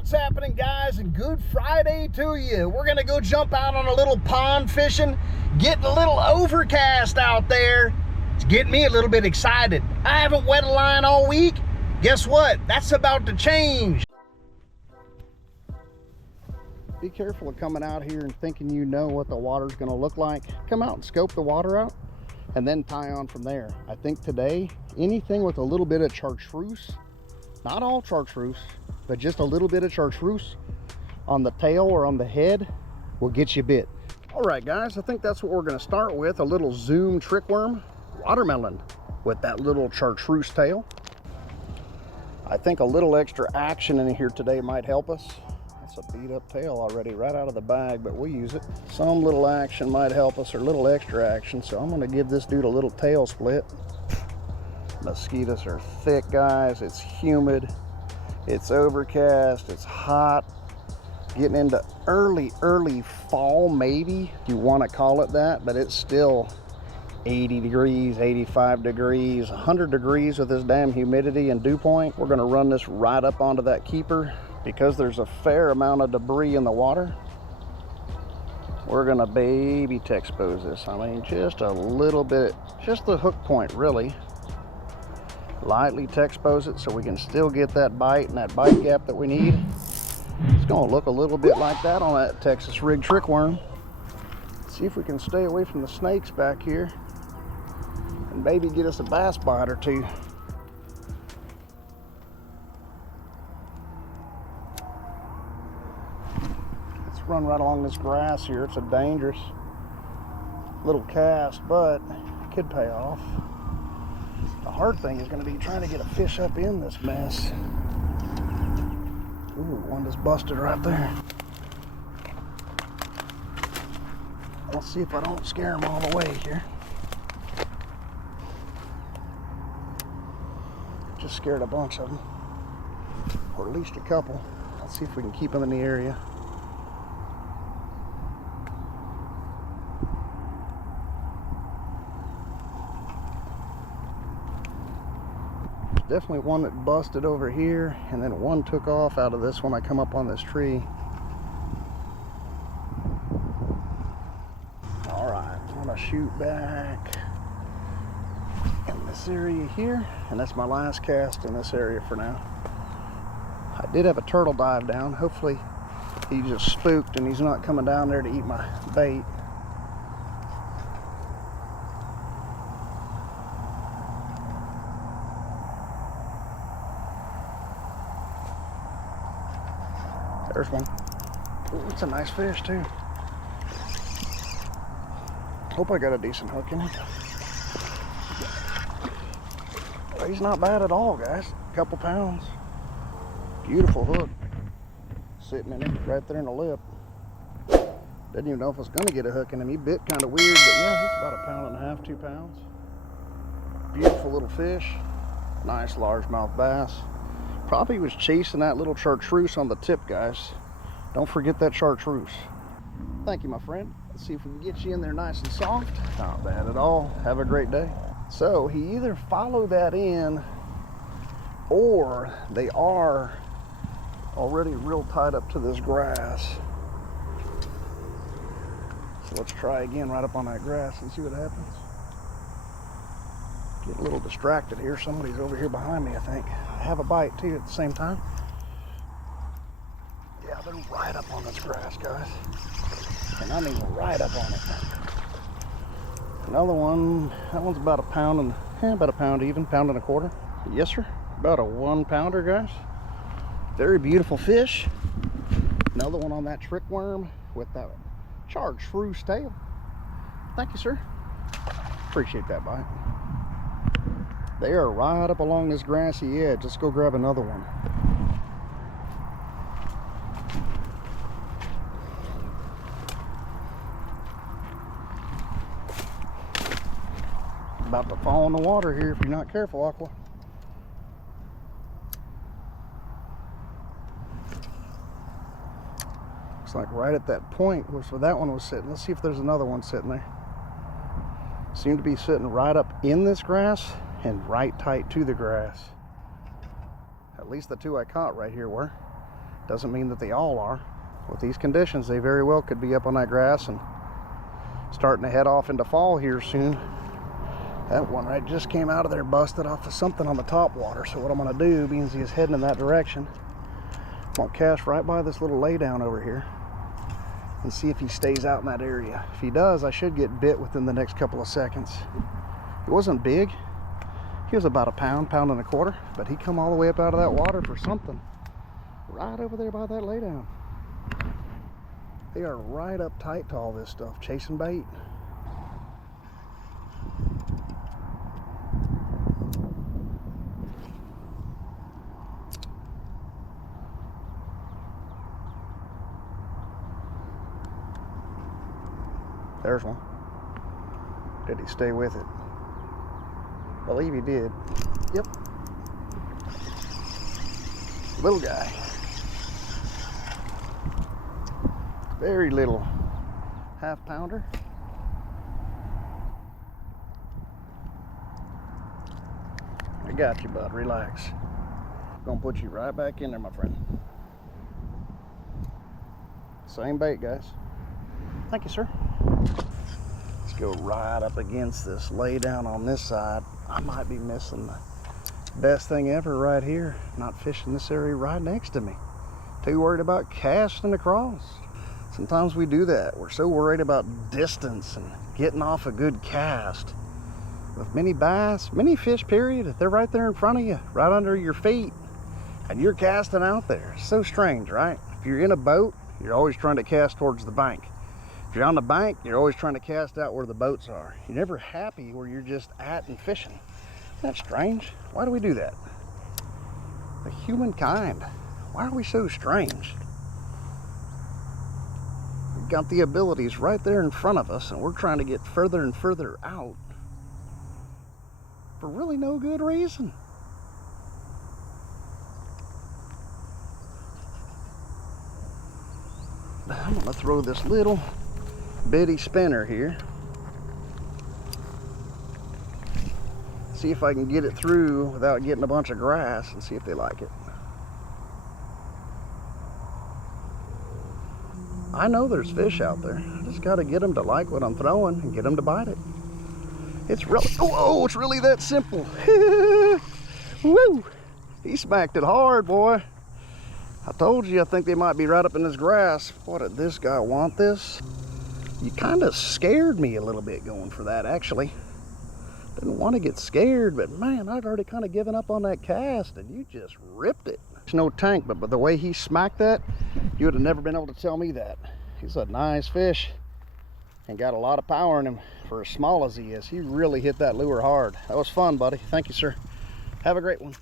What's happening, guys, and good Friday to you. We're gonna go jump out on a little pond fishing, getting a little overcast out there. It's getting me a little bit excited. I haven't wet a line all week. Guess what? That's about to change. Be careful of coming out here and thinking you know what the water's gonna look like. Come out and scope the water out and then tie on from there. I think today, anything with a little bit of chartreuse, not all chartreuse, but just a little bit of chartreuse on the tail or on the head will get you bit. All right, guys, I think that's what we're gonna start with, a little Zoom trickworm watermelon with that little chartreuse tail. I think a little extra action in here today might help us. That's a beat up tail already right out of the bag, but we'll use it. Some little action might help us, or a little extra action, so I'm gonna give this dude a little tail split. Mosquitoes are thick, guys. It's humid, it's overcast, it's hot, getting into early fall, maybe you want to call it that, but it's still 80 degrees, 85 degrees, 100 degrees with this damn humidity and dew point. We're going to run this right up onto that keeper because there's a fair amount of debris in the water. We're going to baby expose this. I mean, just a little bit, just the hook point, really. Lightly expose it so we can still get that bite and that bite gap that we need. It's going to look a little bit like that on that Texas rig trickworm. See if we can stay away from the snakes back here and maybe get us a bass bite or two. Let's run right along this grass here. It's a dangerous little cast, but it could pay off. The hard thing is going to be trying to get a fish up in this mess. Ooh, one just busted right there. Let's see if I don't scare them all the way here. Just scared a bunch of them, or at least a couple. Let's see if we can keep them in the area. Definitely one that busted over here, and then one took off out of this when I come up on this tree. All right, I'm gonna shoot back in this area here, and that's my last cast in this area for now. I did have a turtle dive down. Hopefully he just spooked and he's not coming down there to eat my bait. There's one. Ooh, it's a nice fish too. Hope I got a decent hook in it. Well, he's not bad at all, guys. A couple pounds. Beautiful hook. Sitting in it right there in the lip. Didn't even know if I was gonna get a hook in him. He bit kind of weird, but yeah, he's about 1.5 pounds, 2 pounds. Beautiful little fish. Nice largemouth bass. Probably was chasing that little chartreuse on the tip, guys. Don't forget that chartreuse. Thank you, my friend. Let's see if we can get you in there nice and soft. Not bad at all. Have a great day. So he either followed that in, or they are already real tied up to this grass. So let's try again right up on that grass and see what happens. Get a little distracted here. Somebody's over here behind me, I think. I have a bite too at the same time. Yeah, they're right up on this grass, guys. And I mean right up on it. Another one, that one's about 1 pound and about 1 pound even, 1.25 pounds. Yes, sir. About a 1 pounder, guys. Very beautiful fish. Another one on that trickworm with that chartreuse tail. Thank you, sir. Appreciate that bite. They are right up along this grassy edge. Let's go grab another one. About to fall in the water here if you're not careful, Aqua. Looks like right at that point where that one was sitting. Let's see if there's another one sitting there. Seemed to be sitting right up in this grass and right tight to the grass. At least the two I caught right here were. Doesn't mean that they all are. With these conditions, they very well could be up on that grass and starting to head off into fall here soon. That one right just came out of there busted off of something on the top water. So what I'm gonna do, being as he's heading in that direction, I'm gonna cast right by this little laydown over here and see if he stays out in that area. If he does, I should get bit within the next couple of seconds. He wasn't big. He was about a pound, pound and a quarter, but he come all the way up out of that water for something. Right over there by that laydown. They are right up tight to all this stuff, chasing bait. There's one. Did he stay with it? I believe he did. Yep. Little guy. Very little. Half pounder. I got you, bud. Relax. Gonna put you right back in there, my friend. Same bait, guys. Thank you, sir. Let's go right up against this lay down on this side. I might be missing the best thing ever right here. Not fishing this area right next to me. Too worried about casting across. Sometimes we do that. We're so worried about distance and getting off a good cast. With many bass, many fish period, they're right there in front of you, right under your feet, and you're casting out there. It's so strange, right? If you're in a boat, you're always trying to cast towards the bank. If you're on the bank, you're always trying to cast out where the boats are. You're never happy where you're just at and fishing. That's strange. Why do we do that? The humankind. Why are we so strange? We've got the abilities right there in front of us, and we're trying to get further and further out for really no good reason. I'm gonna throw this little bitty spinner here. See if I can get it through without getting a bunch of grass and see if they like it. I know there's fish out there. I just gotta get them to like what I'm throwing and get them to bite it. It's really, oh, it's really that simple. Woo! He smacked it hard, boy. I told you, I think they might be right up in this grass. Boy, did this guy want this? You kind of scared me a little bit going for that, actually. Didn't want to get scared, but man, I'd already kind of given up on that cast, and you just ripped it. There's no tank, but the way he smacked that, you would have never been able to tell me that. He's a nice fish and got a lot of power in him for as small as he is. He really hit that lure hard. That was fun, buddy. Thank you, sir. Have a great one.